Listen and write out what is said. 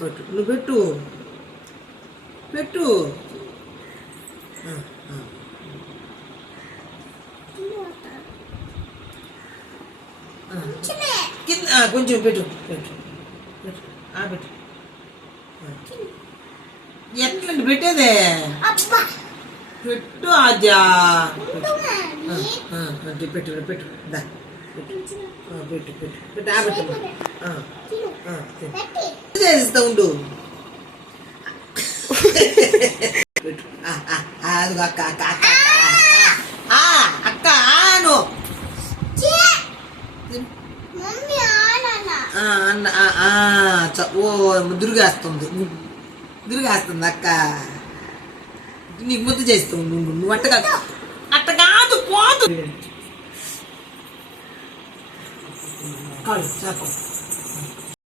పెట్టు. నువ్వు పెట్టు. పెట్టు. కింద కొంచెం పెట్టు. పెట్టు. పెట్టు. ఆ, పెట్టు. ఎట్లండి పెట్టేదే? పెట్టు ఆద్యా పెట్టు ఆ, ఉంటున్నాను ఆ, అంటే పెట్టు పెట్టు. దా. పెట్టు చేస్తా ఉండు? పెట్టు. ఆ, ఆ, ఆ, అదిగో అక్క అక్క అక్క అక్క ఆ, అక్క ఆను. చే. మమ్మీ ఆనన్న ఆ, అన్న ఆ, ఆ, చ- ఓ దుర్గేస్తుంది దుర్గేస్తుంది అక్క. నీకు ముద్దు చేస్తూ ఉండు ఉండు. నువ్వు అట్ట కాదు. అట్ట కాదు పోదు కాదు చేప